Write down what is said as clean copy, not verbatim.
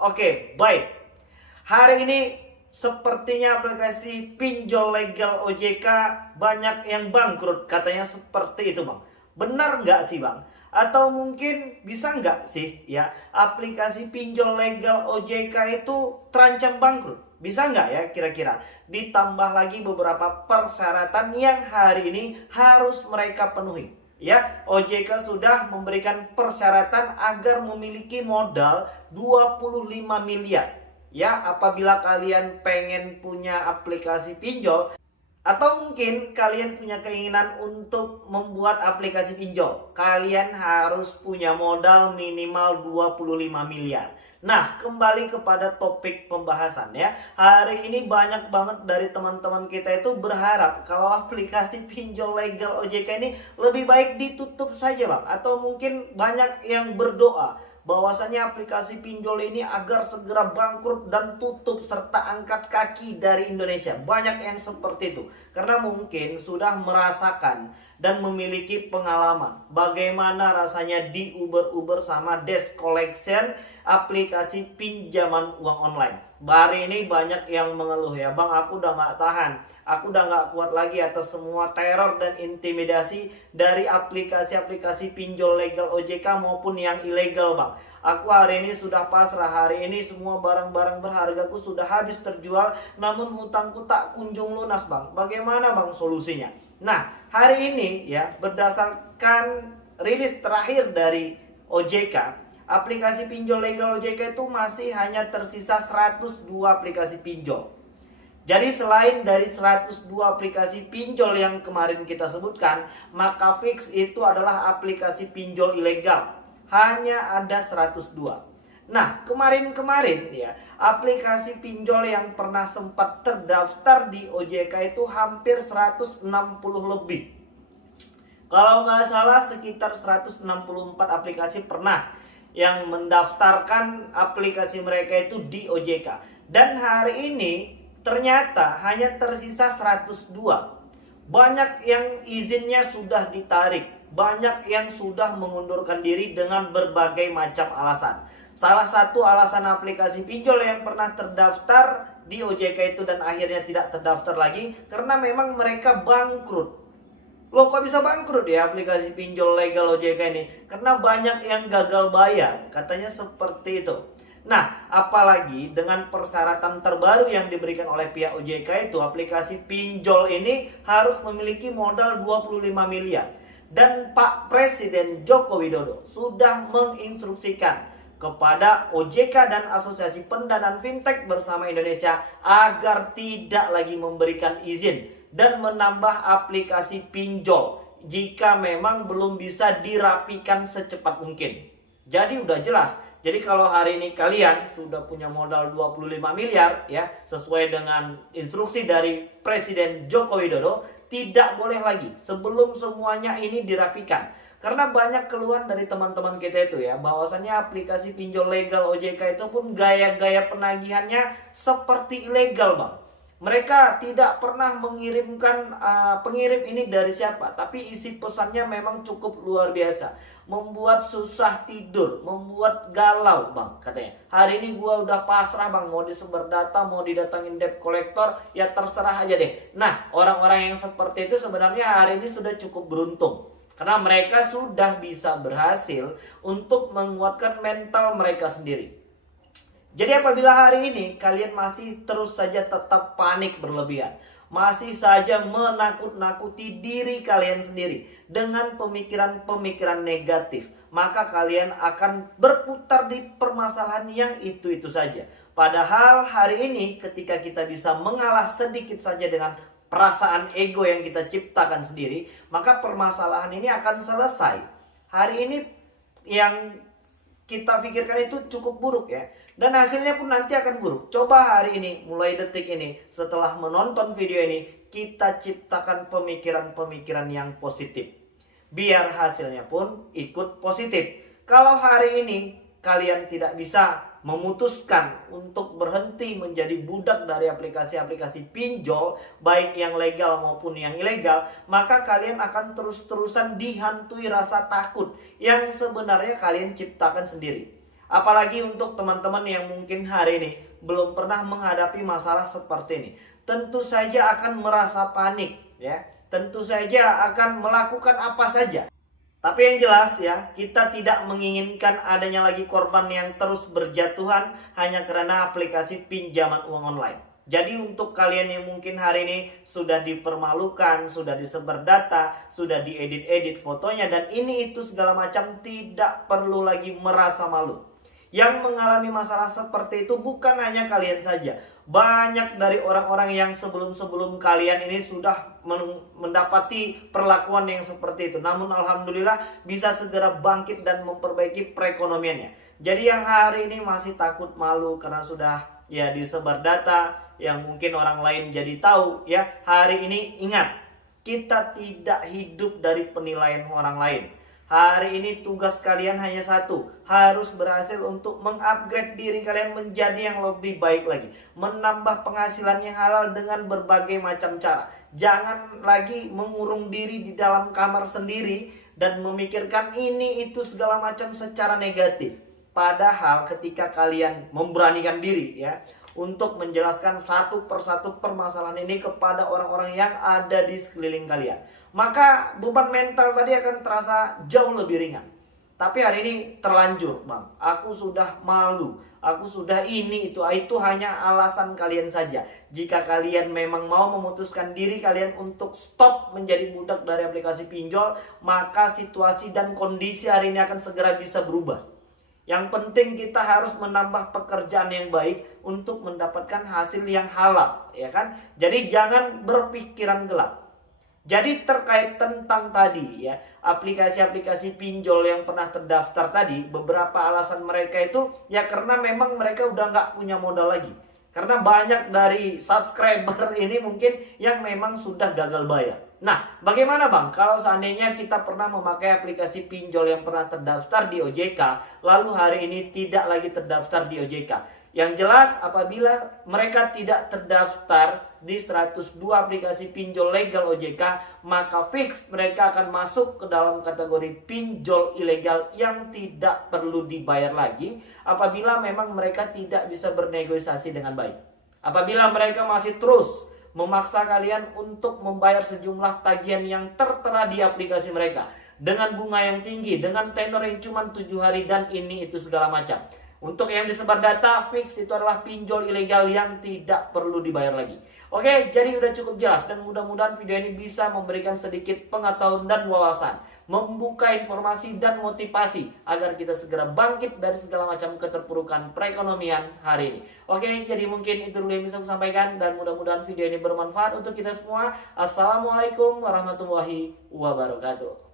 Oke, baik. Hari ini sepertinya aplikasi pinjol legal OJK banyak yang bangkrut. Katanya seperti itu, Bang. Benar nggak sih, Bang? Atau mungkin bisa nggak sih ya aplikasi pinjol legal OJK itu terancam bangkrut? Bisa nggak ya kira-kira? Ditambah lagi beberapa persyaratan yang hari ini harus mereka penuhi. Ya, OJK sudah memberikan persyaratan agar memiliki modal 25 miliar. Ya, apabila kalian pengen punya aplikasi pinjol atau mungkin kalian punya keinginan untuk membuat aplikasi pinjol, kalian harus punya modal minimal 25 miliar. Nah, kembali kepada topik pembahasan ya. Hari ini banyak banget dari teman-teman kita itu berharap kalau aplikasi pinjol legal OJK ini lebih baik ditutup saja, Bang. Atau mungkin banyak yang berdoa bahwasanya aplikasi pinjol ini agar segera bangkrut dan tutup serta angkat kaki dari Indonesia. Banyak yang seperti itu karena mungkin sudah merasakan dan memiliki pengalaman bagaimana rasanya di Uber sama Desk Collection, aplikasi pinjaman uang online. Hari ini banyak yang mengeluh ya, Bang, aku udah gak tahan, aku udah gak kuat lagi atas semua teror dan intimidasi dari aplikasi-aplikasi pinjol legal OJK maupun yang ilegal, Bang. Aku hari ini sudah pasrah, hari ini semua barang-barang berhargaku sudah habis terjual, namun hutangku tak kunjung lunas, Bang. Bagaimana, Bang, solusinya? Nah, hari ini ya berdasarkan rilis terakhir dari OJK, aplikasi pinjol legal OJK itu masih hanya tersisa 102 aplikasi pinjol. Jadi selain dari 102 aplikasi pinjol yang kemarin kita sebutkan, maka fix itu adalah aplikasi pinjol ilegal. Hanya ada 102. Nah, kemarin-kemarin ya, aplikasi pinjol yang pernah sempat terdaftar di OJK itu hampir 160 lebih. Kalau nggak salah sekitar 164 aplikasi pernah yang mendaftarkan aplikasi mereka itu di OJK. Dan hari ini ternyata hanya tersisa 102. Banyak yang izinnya sudah ditarik, banyak yang sudah mengundurkan diri dengan berbagai macam alasan. Salah satu alasan aplikasi pinjol yang pernah terdaftar di OJK itu dan akhirnya tidak terdaftar lagi karena memang mereka bangkrut. Loh, kok bisa bangkrut ya aplikasi pinjol legal OJK ini? Karena banyak yang gagal bayar, katanya seperti itu. Nah, apalagi dengan persyaratan terbaru yang diberikan oleh pihak OJK itu, aplikasi pinjol ini harus memiliki modal 25 miliar. Dan Pak Presiden Joko Widodo sudah menginstruksikan kepada OJK dan Asosiasi Pendanaan Fintech bersama Indonesia agar tidak lagi memberikan izin dan menambah aplikasi pinjol jika memang belum bisa dirapikan secepat mungkin. Jadi udah jelas. Jadi kalau hari ini kalian sudah punya modal 25 miliar ya, sesuai dengan instruksi dari Presiden Joko Widodo, tidak boleh lagi sebelum semuanya ini dirapikan. Karena banyak keluhan dari teman-teman kita itu ya, bahwasannya aplikasi pinjol legal OJK itu pun gaya-gaya penagihannya seperti ilegal, Bang. Mereka tidak pernah mengirimkan pengirim ini dari siapa, tapi isi pesannya memang cukup luar biasa, membuat susah tidur, membuat galau, Bang, katanya. Hari ini gua udah pasrah, Bang, mau disebar data, mau didatangin debt collector, ya terserah aja deh. Nah, orang-orang yang seperti itu sebenarnya hari ini sudah cukup beruntung karena mereka sudah bisa berhasil untuk menguatkan mental mereka sendiri. Jadi apabila hari ini kalian masih terus saja tetap panik berlebihan, masih saja menakut-nakuti diri kalian sendiri dengan pemikiran-pemikiran negatif, maka kalian akan berputar di permasalahan yang itu-itu saja. Padahal hari ini ketika kita bisa mengalah sedikit saja dengan perasaan ego yang kita ciptakan sendiri, maka permasalahan ini akan selesai. Hari ini yang kita pikirkan itu cukup buruk ya, dan hasilnya pun nanti akan buruk. Coba hari ini, mulai detik ini, setelah menonton video ini, kita ciptakan pemikiran-pemikiran yang positif, biar hasilnya pun ikut positif. Kalau hari ini kalian tidak bisa memutuskan untuk berhenti menjadi budak dari aplikasi-aplikasi pinjol, baik yang legal maupun yang ilegal, maka kalian akan terus-terusan dihantui rasa takut yang sebenarnya kalian ciptakan sendiri. Apalagi untuk teman-teman yang mungkin hari ini belum pernah menghadapi masalah seperti ini. Tentu saja akan merasa panik ya. Tentu saja akan melakukan apa saja. Tapi yang jelas ya, kita tidak menginginkan adanya lagi korban yang terus berjatuhan hanya karena aplikasi pinjaman uang online. Jadi untuk kalian yang mungkin hari ini sudah dipermalukan, sudah disebar data, sudah diedit-edit fotonya dan ini itu segala macam, tidak perlu lagi merasa malu. Yang mengalami masalah seperti itu bukan hanya kalian saja. Banyak dari orang-orang yang sebelum-sebelum kalian ini sudah mendapati perlakuan yang seperti itu. Namun alhamdulillah bisa segera bangkit dan memperbaiki perekonomiannya. Jadi yang hari ini masih takut malu karena sudah ya disebar data yang mungkin orang lain jadi tahu ya. Hari ini ingat, kita tidak hidup dari penilaian orang lain. Hari ini tugas kalian hanya satu, harus berhasil untuk mengupgrade diri kalian menjadi yang lebih baik lagi. Menambah penghasilan yang halal dengan berbagai macam cara. Jangan lagi mengurung diri di dalam kamar sendiri dan memikirkan ini itu segala macam secara negatif. Padahal ketika kalian memberanikan diri ya untuk menjelaskan satu persatu permasalahan ini kepada orang-orang yang ada di sekeliling kalian, maka beban mental tadi akan terasa jauh lebih ringan. Tapi hari ini terlanjur, Bang. Aku sudah malu, aku sudah ini itu hanya alasan kalian saja. Jika kalian memang mau memutuskan diri kalian untuk stop menjadi budak dari aplikasi pinjol, maka situasi dan kondisi hari ini akan segera bisa berubah. Yang penting kita harus menambah pekerjaan yang baik untuk mendapatkan hasil yang halal, ya kan? Jadi jangan berpikiran gelap. Jadi terkait tentang tadi ya, aplikasi-aplikasi pinjol yang pernah terdaftar tadi, beberapa alasan mereka itu ya karena memang mereka udah nggak punya modal lagi. Karena banyak dari subscriber ini mungkin yang memang sudah gagal bayar. Nah, bagaimana Bang kalau seandainya kita pernah memakai aplikasi pinjol yang pernah terdaftar di OJK, lalu hari ini tidak lagi terdaftar di OJK? Yang jelas apabila mereka tidak terdaftar di 102 aplikasi pinjol legal OJK, maka fix mereka akan masuk ke dalam kategori pinjol ilegal yang tidak perlu dibayar lagi apabila memang mereka tidak bisa bernegosiasi dengan baik. Apabila mereka masih terus memaksa kalian untuk membayar sejumlah tagihan yang tertera di aplikasi mereka dengan bunga yang tinggi, dengan tenor yang cuma 7 hari dan ini itu segala macam. Untuk yang disebar data, fix itu adalah pinjol ilegal yang tidak perlu dibayar lagi. Oke, jadi udah cukup jelas dan mudah-mudahan video ini bisa memberikan sedikit pengetahuan dan wawasan, membuka informasi dan motivasi agar kita segera bangkit dari segala macam keterpurukan perekonomian hari ini. Oke, jadi mungkin itu dulu yang bisa saya sampaikan dan mudah-mudahan video ini bermanfaat untuk kita semua. Assalamualaikum warahmatullahi wabarakatuh.